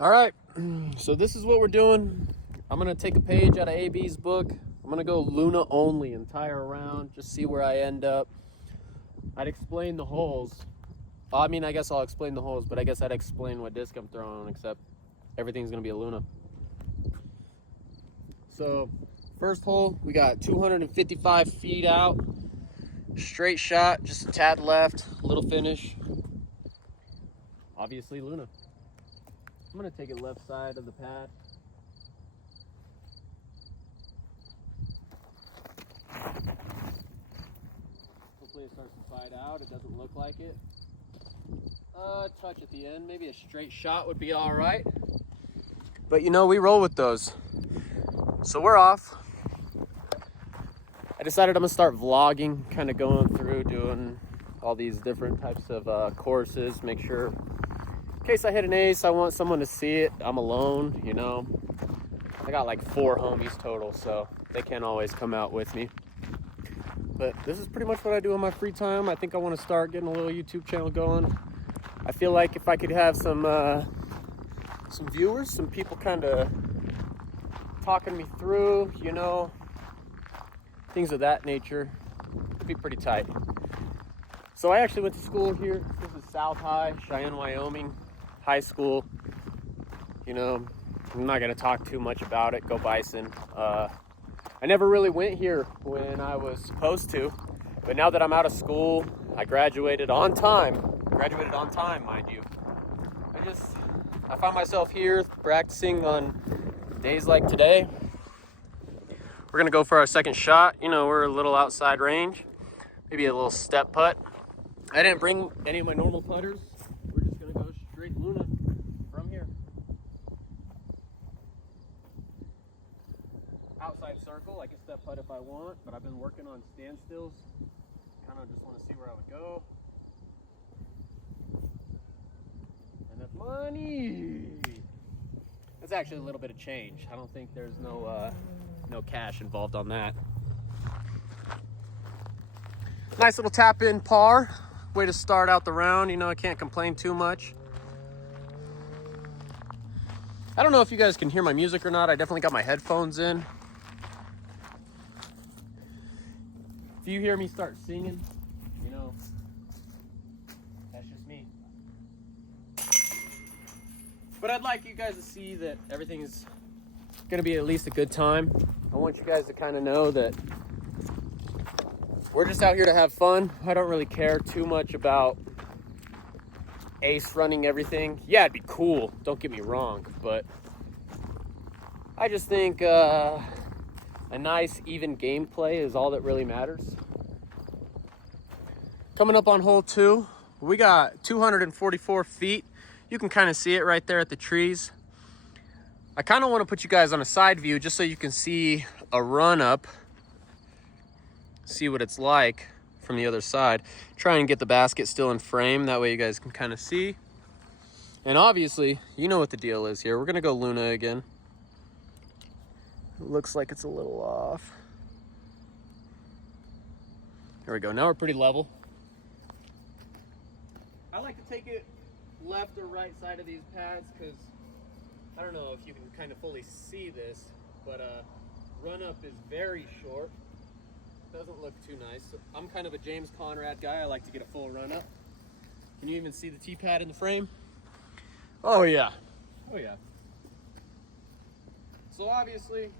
All right, so this is what we're doing. I'm gonna take a page out of AB's book. I'm gonna go Luna only entire round, just see where I end up. I'd explain the holes. Well, I mean, I guess I'll explain the holes, but I guess I'd explain what disc I'm throwing on, except everything's gonna be a Luna. So, first hole, we got 255 feet out. Straight shot, just a tad left, little finish. Obviously Luna. I'm gonna take it left side of the pad. Hopefully it starts to fade out. It doesn't look like it. Touch at the end. Maybe a straight shot would be all right. But you know, we roll with those. So we're off. I decided I'm gonna start vlogging, kind of going through, doing all these different types of courses. Make sure, in case I hit an ace, I want someone to see it. I'm alone, you know. I got like 4 homies total, so they can't always come out with me. But this is pretty much what I do in my free time. I think I want to start getting a little YouTube channel going. I feel like if I could have some viewers, some people kind of talking me through, you know, things of that nature, it'd be pretty tight. So I actually went to school here. This is South High, Cheyenne, Wyoming, high school. You know, I'm not gonna talk too much about it. Go Bison. I never really went here when I was supposed to, but now that I'm out of school, I graduated on time. Graduated on time, mind you. I find myself here practicing on days like today. We're gonna go for our second shot. You know, we're a little outside range. Maybe a little step putt. I didn't bring any of my normal putters. We're just gonna go straight Luna from here. Outside circle, like a step putt if I want, but I've been working on standstills. Kind of just want to see where I would go. And that's money. That's actually a little bit of change. I don't think there's no cash involved on that. Nice little tap in par. Way to start out the round. You know, I can't complain too much. I don't know if you guys can hear my music or not. I definitely got my headphones in. If you hear me start singing, you know, that's just me. But I'd like you guys to see that everything is gonna be at least a good time. I want you guys to kind of know that we're just out here to have fun. I don't really care too much about ace running everything. Yeah, it'd be cool, don't get me wrong, but I just think a nice even gameplay is all that really matters. Coming up on hole 2, we got 244 feet. You can kind of see it right there at the trees. I kind of want to put you guys on a side view just so you can see a run up, see what it's like from the other side. Try and get the basket still in frame, that way you guys can kind of see. And obviously, you know what the deal is here. We're gonna go Luna again. It looks like it's a little off. There we go, now we're pretty level. I like to take it left or right side of these pads because I don't know if you can kind of fully see this, but run up is very short. Doesn't look too nice. So I'm kind of a James Conrad guy. I like to get a full run up. Can you even see the T-pad in the frame? Oh yeah. Oh yeah. So obviously,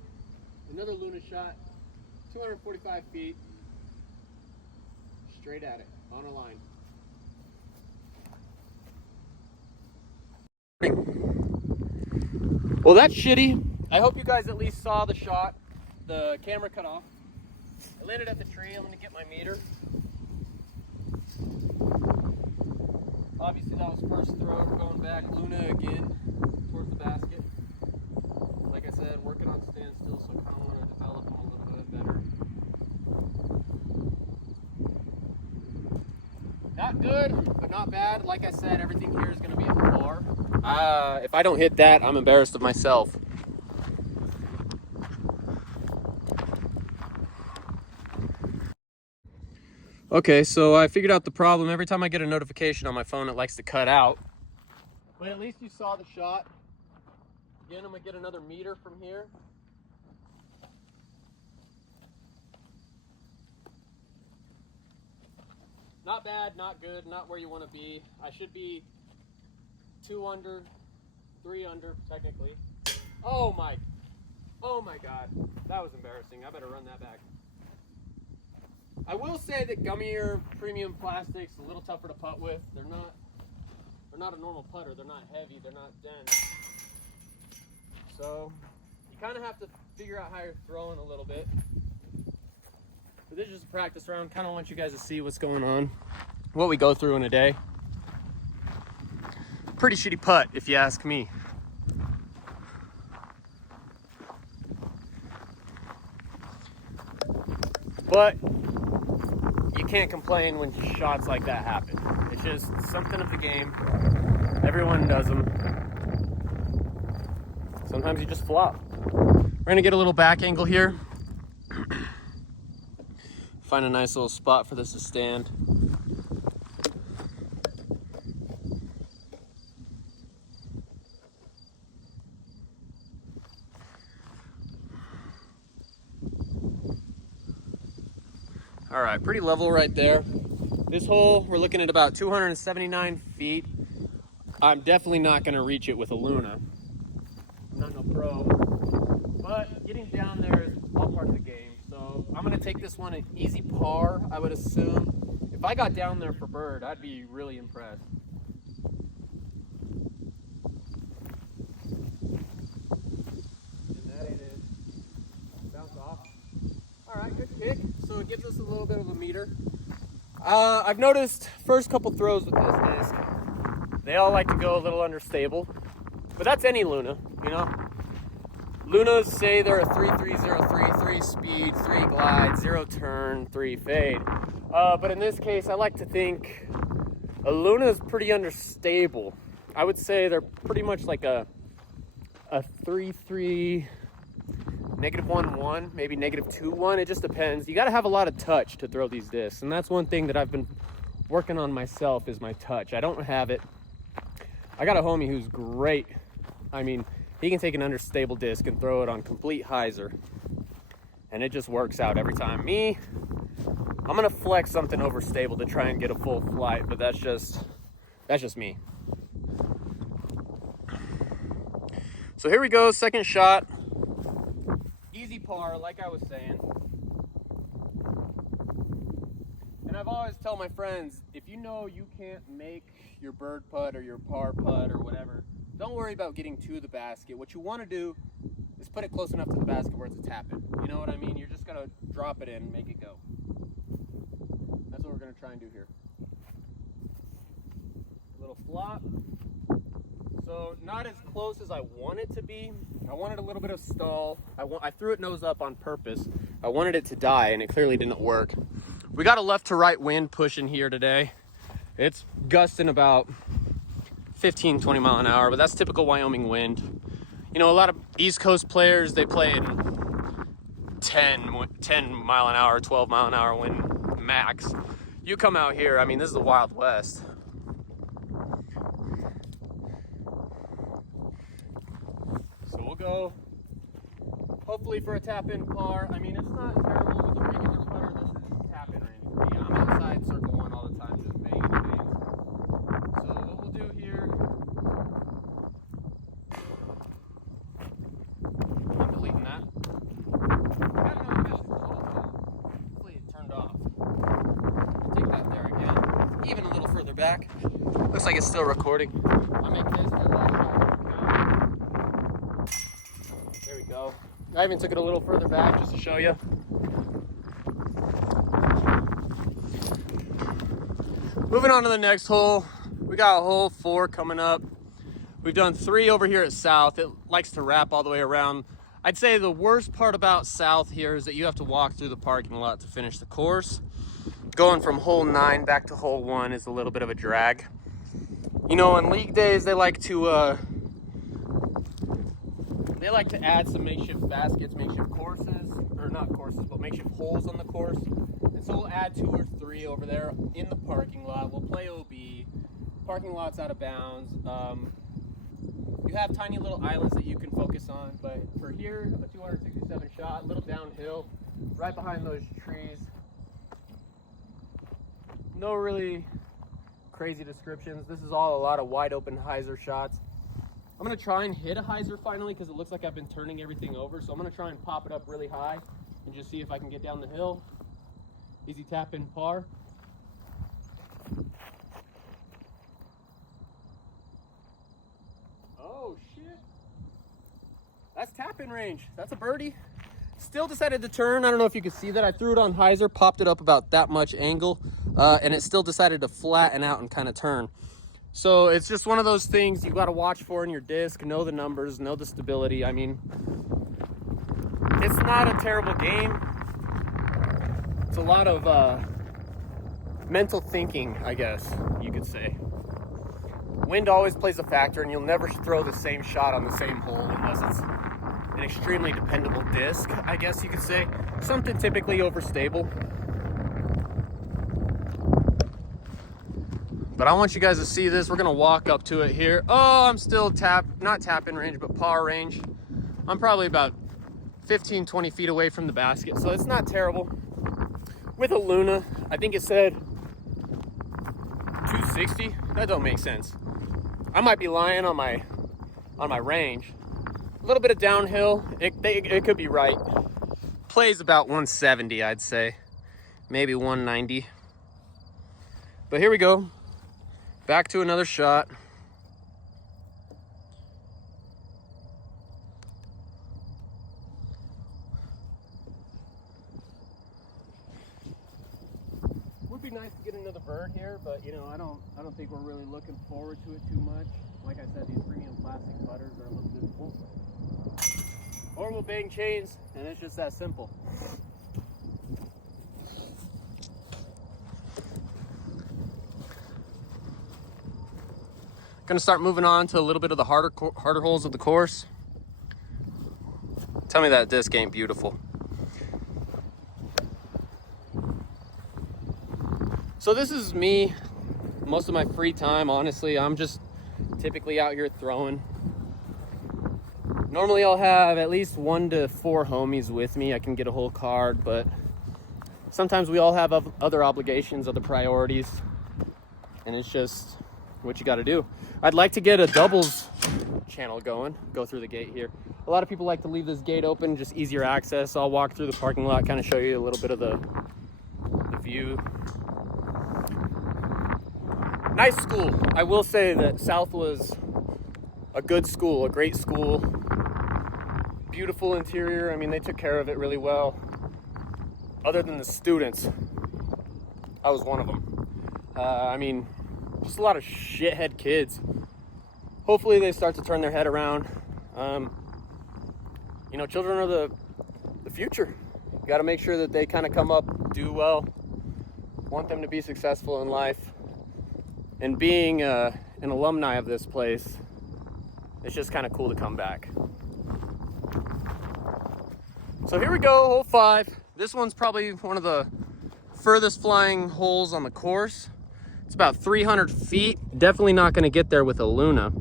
another Luna shot, 245 feet, straight at it, on a line. Well, that's shitty. I hope you guys at least saw the shot. The camera cut off. I landed at the tree. I'm gonna get my meter. Obviously that was first throw. We're going back Luna again towards the basket. Like I said, working on standstill, so I kind of want to develop them a little bit better. Not good, but not bad. Like I said, everything here is gonna be a par. If I don't hit that, I'm embarrassed of myself. Okay, so I figured out the problem. Every time I get a notification on my phone, it likes to cut out. But at least you saw the shot. Again, I'm gonna get another meter from here. Not bad, not good, not where you want to be. I should be 2 under, 3 under, technically. Oh my God, that was embarrassing. I better run that back. I will say that gummier premium plastic's a little tougher to putt with. They're not a normal putter. They're not heavy. They're not dense. So you kind of have to figure out how you're throwing a little bit. But this is just a practice round. Kind of want you guys to see what's going on, what we go through in a day. Pretty shitty putt, if you ask me. But you can't complain when shots like that happen. It's just something of the game. Everyone does them. Sometimes you just flop. We're gonna get a little back angle here. Find a nice little spot for this to stand. All right, pretty level right there. This hole, we're looking at about 279 feet. I'm definitely not gonna reach it with a Luna. I'm not no pro, but getting down there is all part of the game. So I'm gonna take this one an easy par, I would assume. If I got down there for bird, I'd be really impressed. And that it is. Bounce off. All right, good kick. So it gives us a little bit of a meter. I've noticed first couple throws with this disc, they all like to go a little understable, but that's any Luna, you know? Lunas say they're a 3.30, 3 speed, 3 glide, 0 turn, 3 fade. But in this case, I like to think a Luna is pretty understable. I would say they're pretty much like a 3.3, -1.1, maybe -2.1. It just depends. You got to have a lot of touch to throw these discs, and that's one thing that I've been working on myself is my touch. I don't have it. I got a homie who's great. I mean, he can take an understable disc and throw it on complete hyzer, and it just works out every time. Me, I'm gonna flex something overstable to try and get a full flight, but that's just me. So here we go, second shot. Easy par, like I was saying. And I've always tell my friends, if you know you can't make your bird putt or your par putt or whatever, don't worry about getting to the basket. What you want to do is put it close enough to the basket where it's a tap-in. You know what I mean? You're just gonna drop it in and make it go. That's what we're gonna try and do here. A little flop. So not as close as I want it to be. I wanted a little bit of stall. I threw it nose up on purpose. I wanted it to die, and it clearly didn't work. We got a left to right wind pushing here today. It's gusting about 15, 20 mile an hour, but that's typical Wyoming wind. You know, a lot of East Coast players, they play in 10 mile an hour, 12 mile an hour wind max. You come out here, I mean, this is the Wild West. So we'll go, hopefully for a tap-in par. I mean, it's not terrible with a regular putter. This is tap-in range for me. I'm outside circle one all the time, just banging things. So what we'll do here, I'm deleting that. I got no vision. Hopefully it turned off. I'll take that there again. Even a little further back. Looks like it's still recording. I make this a lot of. There we go. I even took it a little further back just to show you. Moving on to the next hole. We got hole 4 coming up. We've done 3 over here at South. It likes to wrap all the way around. I'd say the worst part about South here is that you have to walk through the parking lot to finish the course. Going from hole 9 back to hole 1 is a little bit of a drag. You know, on league days, they like to add some makeshift baskets, makeshift courses, or not courses, but makeshift holes on the course. And so we'll add 2 or 3 over there in the parking lot. We'll play OB. Parking lot's out of bounds. you have tiny little islands that you can focus on. But for here, a 267 shot, a little downhill, right behind those trees. No really crazy descriptions. This is all a lot of wide open hyzer shots. I'm gonna try and hit a hyzer finally because it looks like I've been turning everything over. So I'm gonna try and pop it up really high and just see if I can get down the hill. Easy tap in par. Oh shit. That's tap in range. That's a birdie. Still decided to turn. I don't know if you can see that. I threw it on hyzer, popped it up about that much angle, and it still decided to flatten out and kind of turn. So it's just one of those things you got to watch for in your disc, know the numbers, know the stability. I mean, it's not a terrible game. It's a lot of mental thinking, I guess you could say. Wind always plays a factor, and you'll never throw the same shot on the same hole unless it's an extremely dependable disc, I guess you could say. Something typically overstable. But I want you guys to see this. We're gonna walk up to it here. Oh, I'm still not tap in range, but par range. I'm probably about 15, 20 feet away from the basket, so it's not terrible. With a Luna, I think it said 260. That don't make sense. I might be lying on my range. A little bit of downhill, it could be right. Plays about 170, I'd say. Maybe 190. But here we go. Back to another shot. Would be nice to get another bird here, but you know, I don't think we're really looking forward to it too much. Like I said, these premium plastic putters are a little difficult. Or we'll bang chains, and it's just that simple. Gonna start moving on to a little bit of the harder holes of the course. Tell me that disc ain't beautiful. So this is me most of my free time, honestly. I'm just typically out here throwing. Normally I'll have at least 1 to 4 homies with me. I can get a whole card, but sometimes we all have other obligations, other priorities, and it's just what you got to do. I'd like to get a doubles channel going, go through the gate here. A lot of people like to leave this gate open, just easier access. I'll walk through the parking lot, kind of show you a little bit of the view. Nice school. I will say that South was a good school, a great school. Beautiful interior. I mean, they took care of it really well. Other than the students, I was one of them. I mean, just a lot of shithead kids. Hopefully they start to turn their head around. You know, children are the future. You got to make sure that they kind of come up, do well. Want them to be successful in life. And being an alumni of this place, it's just kind of cool to come back. So here we go, hole 5. This one's probably one of the furthest flying holes on the course. It's about 300 feet. Definitely not going to get there with a Luna.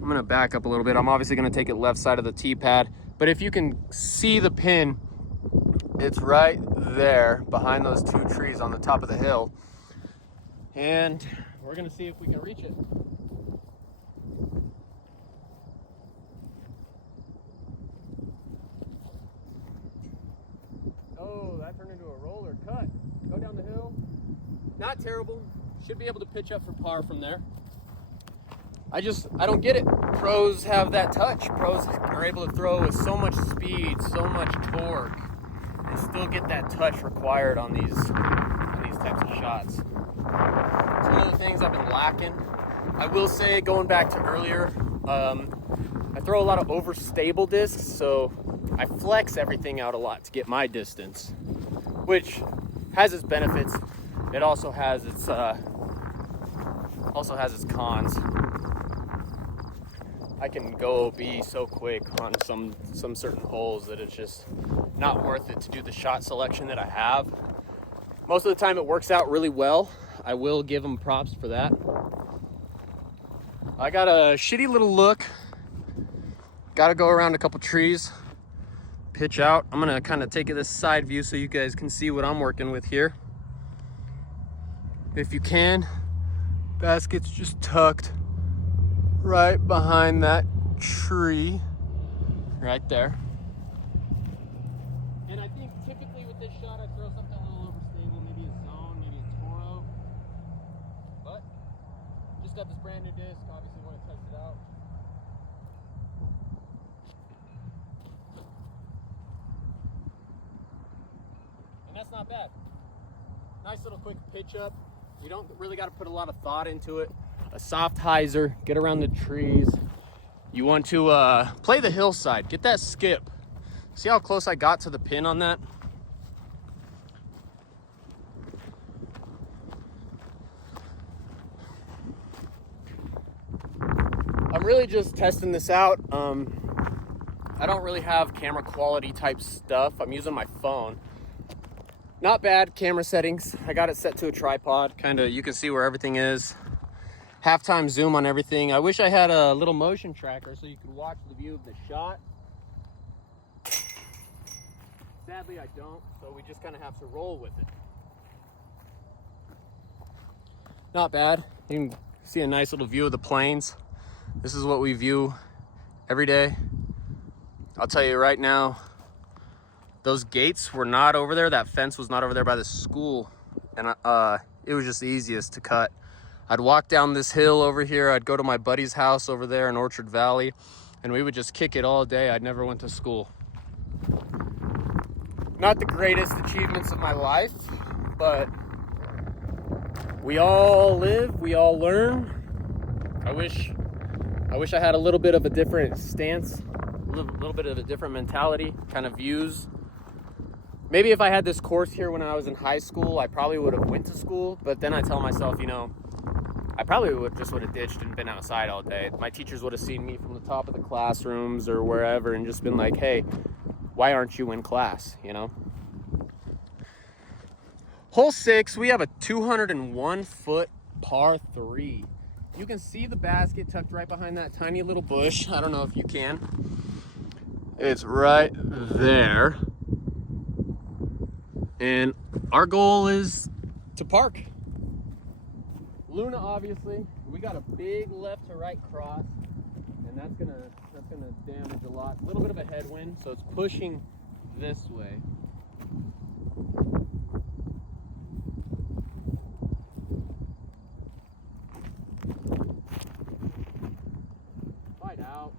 I'm going to back up a little bit. I'm obviously going to take it left side of the tee pad. But if you can see the pin, it's right there behind those 2 trees on the top of the hill. And we're going to see if we can reach it. Oh, that turned into a roller cut. Go down the hill. Not terrible. Should be able to pitch up for par from there. I don't get it. Pros have that touch. Pros are able to throw with so much speed, so much torque, and still get that touch required on these types of shots. It's one of the things I've been lacking. I will say, going back to earlier, I throw a lot of overstable discs, so I flex everything out a lot to get my distance, which has its benefits. It also has its cons. I can be so quick on some certain holes that it's just not worth it to do the shot selection that I have. Most of the time it works out really well. I will give them props for that. I got a shitty little look. Got to go around a couple trees, pitch out. I'm gonna kind of take this side view so you guys can see what I'm working with here. If you can, basket's just tucked right behind that tree, right there. And I think typically with this shot, I throw something a little overstable, maybe a zone, maybe a Toro. But just got this brand new disc, obviously want to test it out. And that's not bad. Nice little quick pitch up. You don't really got to put a lot of thought into it. A soft hyzer, get around the trees. You want to play the hillside, get that skip. See how close I got to the pin on that? I'm really just testing this out. I don't really have camera quality type stuff. I'm using my phone. Not bad camera settings. I got it set to a tripod. Kind of, you can see where everything is. Halftime zoom on everything. I wish I had a little motion tracker so you could watch the view of the shot. Sadly, I don't, so we just kind of have to roll with it. Not bad. You can see a nice little view of the plains. This is what we view every day. I'll tell you right now, those gates were not over there. That fence was not over there by the school. And it was just the easiest to cut. I'd walk down this hill over here. I'd go to my buddy's house over there in Orchard Valley, and we would just kick it all day. I never went to school. Not the greatest achievements of my life, but we all live, we all learn. I wish I had a little bit of a different stance, a little bit of a different mentality, kind of views. Maybe if I had this course here when I was in high school, I probably would have went to school, but then I tell myself, you know, I probably would have ditched and been outside all day. My teachers would have seen me from the top of the classrooms or wherever and just been like, hey, why aren't you in class, you know? Hole 6, we have a 201-foot par 3. You can see the basket tucked right behind that tiny little bush. I don't know if you can. It's right there. And our goal is to park. Luna, obviously, we got a big left to right cross, and that's gonna damage a lot. A little bit of a headwind, so it's pushing this way. Fight out.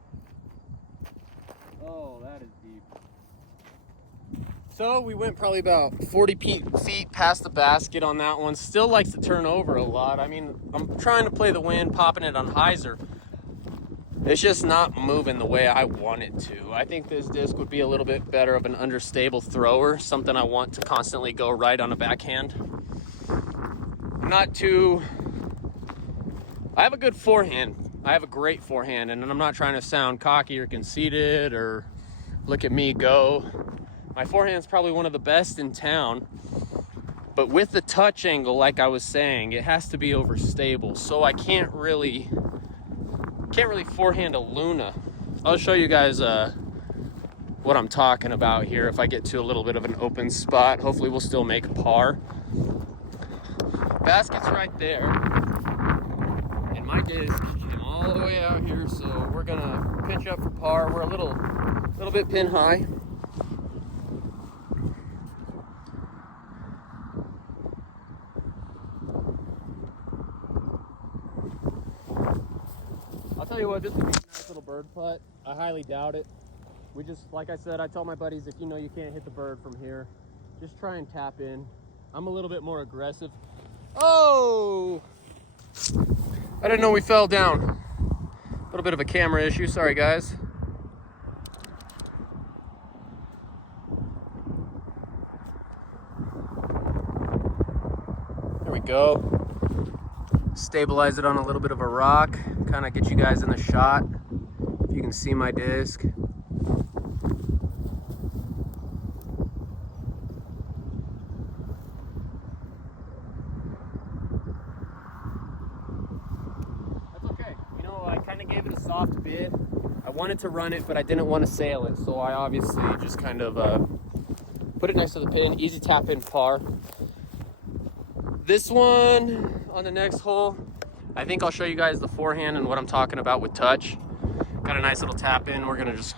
Oh, that is deep. So we went probably about 40 feet past the basket on that one. Still likes to turn over a lot. I mean, I'm trying to play the wind, popping it on hyzer. It's just not moving the way I want it to. I think this disc would be a little bit better of an understable thrower, something I want to constantly go right on a backhand. I have a good forehand. I have a great forehand, and I'm not trying to sound cocky or conceited or look at me go. My forehand's probably one of the best in town, but with the touch angle, like I was saying, it has to be overstable. So I can't really forehand a Luna. I'll show you guys what I'm talking about here if I get to a little bit of an open spot. Hopefully we'll still make par. Basket's right there, and my disc came all the way out here, so we're gonna pitch up for par. We're a little bit pin high. I'll tell you what, this would be a nice little bird putt. I highly doubt it. We just, like I said, I tell my buddies, if you know you can't hit the bird from here, just try and tap in. I'm a little bit more aggressive. Oh! I didn't know we fell down. A little bit of a camera issue, sorry guys. There we go. Stabilize it on a little bit of a rock, kind of get you guys in the shot. If you can see my disc. That's okay. You know, soft bit. I wanted to run it, but I didn't want to sail it, so I obviously just kind of put it next to the pin. Easy tap in par. This one on the next hole, I think I'll show you guys the forehand and what I'm talking about with touch. Got a nice little tap in. We're gonna just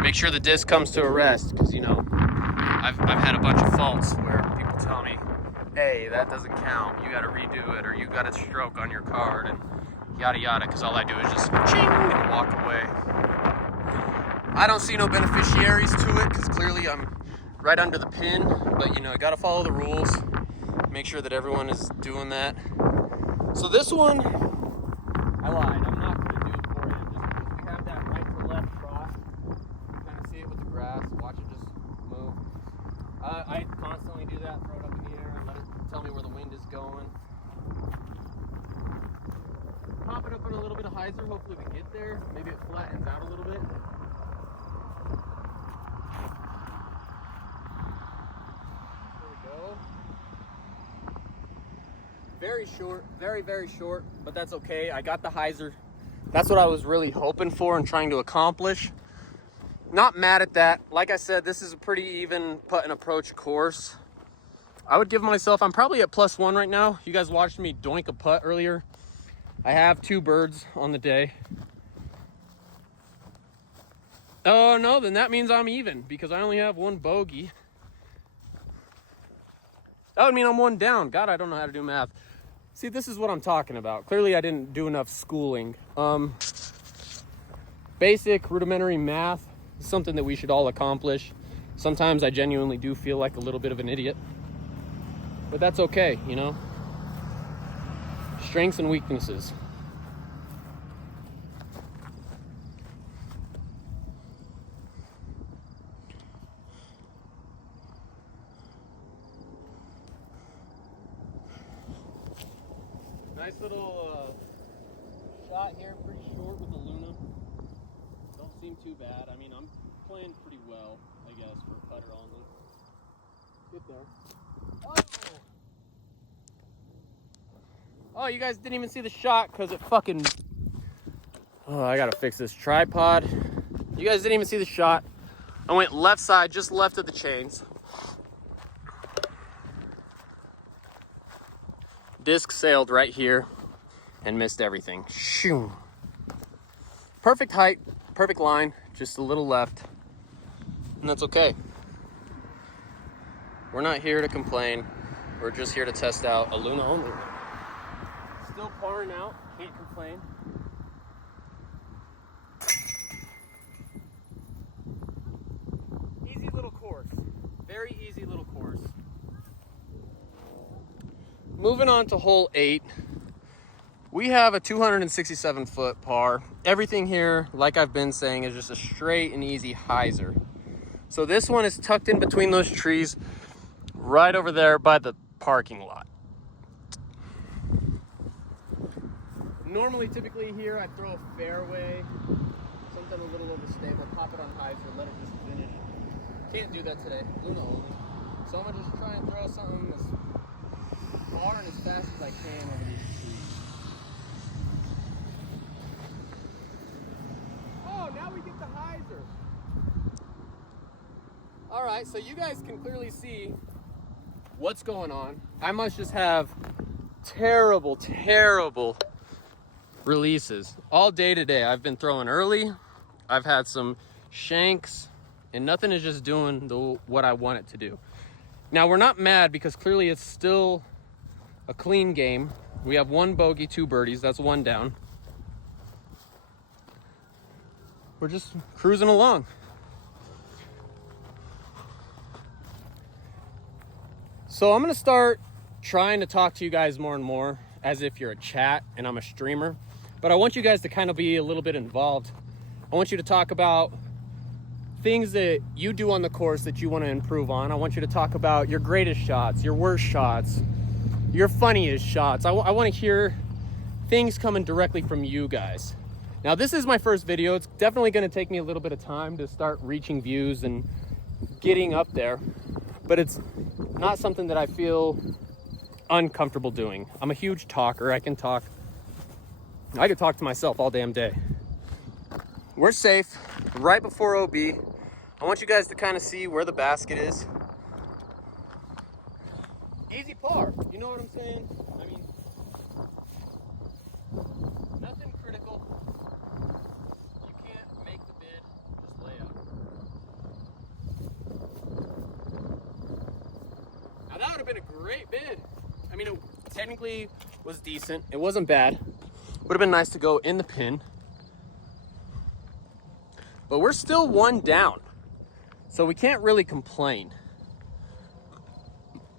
make sure the disc comes to a rest, because you know I've had a bunch of faults where people tell me, hey, that doesn't count, you got to redo it, or you got a stroke on your card, and yada yada, because all I do is just ching and walk away. I don't see no beneficiaries to it, because clearly I'm right under the pin, but you know, I got to follow the rules, make sure that everyone is doing that. So this one, I lied, I'm not going to do it for you, just because we have that right to left cross. Kind of see it with the grass, watch it just move. I constantly do that, throw it up in the air and let it tell me where the wind is going. Pop it up on a little bit of hyzer, hopefully we get there. Maybe it flattens out a little bit. There we go. Very short, very, very short, but that's okay. I got the hyzer. That's what I was really hoping for and trying to accomplish. Not mad at that. Like I said, this is a pretty even putt and approach course. I would give myself, I'm probably at +1 right now. You guys watched me doink a putt earlier. I have 2 birds on the day. Oh no, then that means I'm even, because I only have 1 bogey. That would mean I'm 1 down. God, I don't know how to do math. See, this is what I'm talking about. Clearly I didn't do enough schooling. Basic rudimentary math is something that we should all accomplish. Sometimes I genuinely do feel like a little bit of an idiot, but that's okay, you know? Strengths and weaknesses. Nice little shot here, pretty short with the Luna. Don't seem too bad. I mean, I'm playing pretty well, I guess, for a putter only. Get there. Oh! Oh, you guys didn't even see the shot because it fucking... Oh, I gotta fix this tripod. You guys didn't even see the shot. I went left side, just left of the chains. Disc sailed right here and missed everything. Shoo. Perfect height, perfect line, just a little left. And that's okay. We're not here to complain. We're just here to test out a Luna only. Still pouring out, can't complain. Easy little course, very easy little course. Moving on to hole 8, we have a 267 foot par. Everything here, like I've been saying, is just a straight and easy hyzer. So this one is tucked in between those trees right over there by the parking lot. Normally, typically here, I throw a fairway, something a little overstable, pop it on hyzer, let it just finish. Can't do that today, Luna only. So I'm gonna just try and throw something as far and as fast as I can over these trees. Oh, now we get the hyzer. All right, so you guys can clearly see what's going on. I must just have terrible, terrible releases all day today. I've been throwing early. I've had some shanks, and nothing is just doing what I want it to do. Now, we're not mad because clearly it's still a clean game. We have 1 bogey, 2 birdies. That's 1 down. We're just cruising along. So I'm gonna start trying to talk to you guys more and more as if you're a chat and I'm a streamer. But I want you guys to kind of be a little bit involved. I want you to talk about things that you do on the course that you want to improve on. I want you to talk about your greatest shots, your worst shots, your funniest shots. I want to hear things coming directly from you guys. Now, this is my first video. It's definitely going to take me a little bit of time to start reaching views and getting up there, but it's not something that I feel uncomfortable doing. I'm a huge talker. I can talk I could talk to myself all damn day. We're safe right before OB. I want you guys to kind of see where the basket is. Easy par, you know what I'm saying? I mean, nothing critical. You can't make the bid, just lay out. Now that would have been a great bid. I mean, it technically was decent. It wasn't bad. Would have been nice to go in the pin. But we're still one down, so we can't really complain.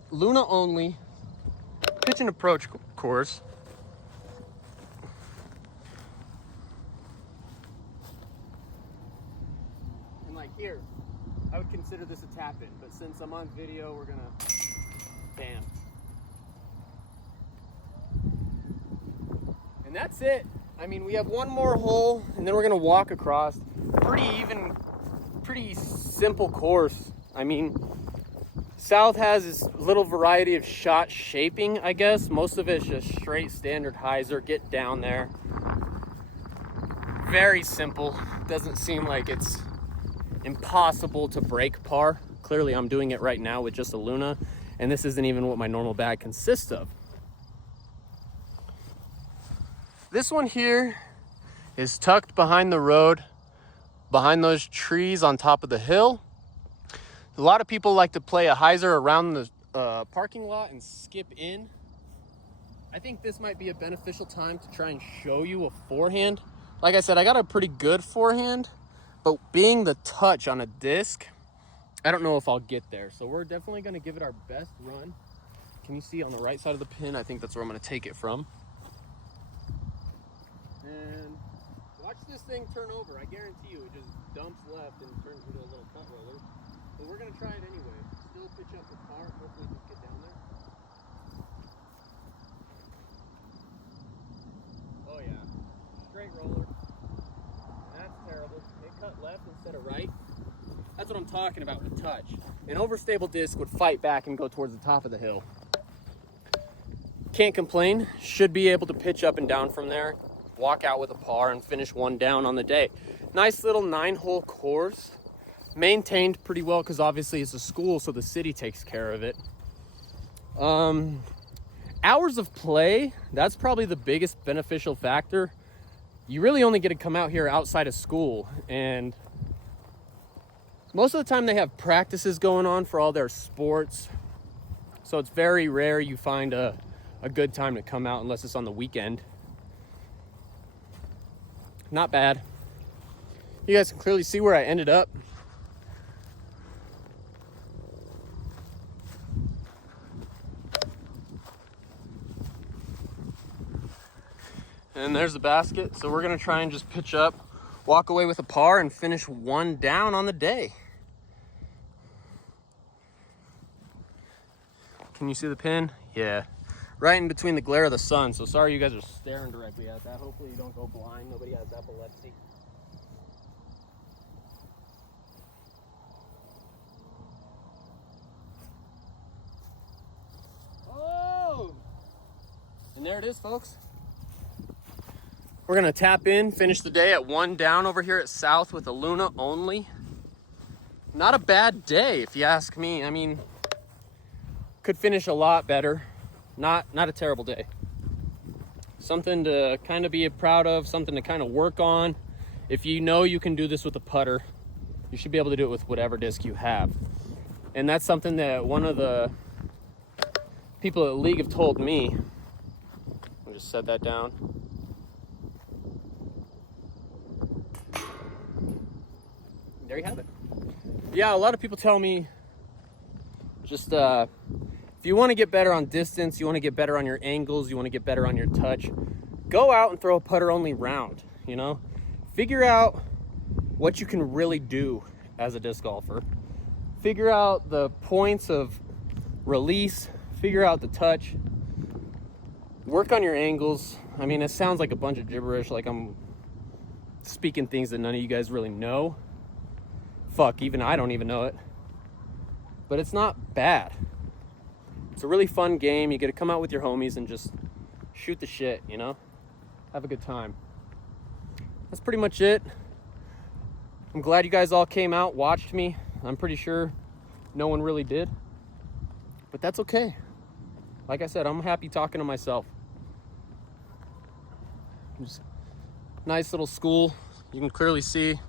Luna only, pitch and approach course. And like here, I would consider this a tap in, but since I'm on video, we're gonna, bam. And that's it. I mean, we have one more hole and then we're gonna walk across. Pretty simple course. I mean, South has this little variety of shot shaping, I guess. Most of it's just straight standard hyzer, get down there. Very simple. Doesn't seem like it's impossible to break par. Clearly I'm doing it right now with just a Luna, and this isn't even what my normal bag consists of. This one here is tucked behind the road, behind those trees on top of the hill. A lot of people like to play a hyzer around the parking lot and skip in. I think this might be a beneficial time to try and show you a forehand. Like I said, I got a pretty good forehand, but being the touch on a disc, I don't know if I'll get there. So we're definitely gonna give it our best run. Can you see on the right side of the pin? I think that's where I'm gonna take it from. And watch this thing turn over. I guarantee you it just dumps left and turns into a little cut roller. But we're gonna try it anyway. Still pitch up the par, hopefully just get down there. Oh yeah, straight roller. That's terrible. It cut left instead of right. That's what I'm talking about with touch. An overstable disc would fight back and go towards the top of the hill. Can't complain. Should be able to pitch up and down from there, walk out with a par, and finish one down on the day. Nice little 9-hole course. Maintained pretty well because obviously it's a school, so the city takes care of it. Hours of play, that's probably the biggest beneficial factor. You really only get to come out here outside of school, and most of the time they have practices going on for all their sports, so it's very rare you find a good time to come out unless it's on the weekend. Not bad. You guys can clearly see where I ended up. And there's the basket. So we're gonna try and just pitch up, walk away with a par, and finish one down on the day. Can you see the pin? Yeah. Right in between the glare of the sun. So sorry you guys are staring directly at that. Hopefully you don't go blind. Nobody has epilepsy. Oh! And there it is, folks. We're gonna tap in, finish the day at one down over here at South with a Luna only. Not a bad day, if you ask me. I mean, could finish a lot better. Not a terrible day. Something to kind of be proud of, something to kind of work on. If you know you can do this with a putter, you should be able to do it with whatever disc you have. And that's something that one of the people at League have told me. I'll just set that down. There you have it. Yeah, a lot of people tell me just if you want to get better on distance, you want to get better on your angles, you want to get better on your touch, go out and throw a putter only round, you know? Figure out what you can really do as a disc golfer. Figure out the points of release, figure out the touch, work on your angles. I mean, it sounds like a bunch of gibberish, like I'm speaking things that none of you guys really know. Fuck, even I don't even know it. But it's not bad. It's a really fun game. You get to come out with your homies and just shoot the shit, you know? have a good time. That's pretty much it. I'm glad you guys all came out, watched me. I'm pretty sure no one really did, but that's okay. Like I said, I'm happy talking to myself. Just nice little school. You can clearly see.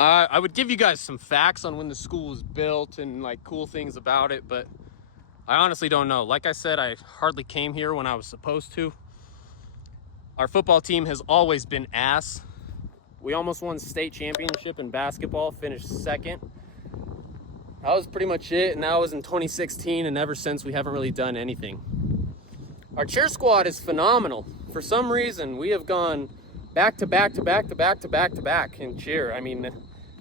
I would give you guys some facts on when the school was built and like cool things about it, but I honestly don't know. Like I said, I hardly came here when I was supposed to. Our football team has always been ass. We almost won state championship in basketball, finished second. That was pretty much it, and that was in 2016, and ever since we haven't really done anything. Our cheer squad is phenomenal. For some reason, we have gone back to back to back to back to back to back in cheer. I mean,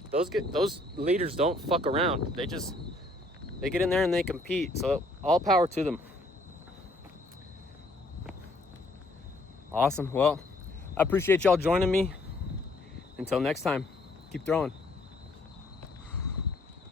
those leaders don't fuck around. They get in there and they compete. So all power to them. Awesome. Well, I appreciate y'all joining me. Until next time, keep throwing.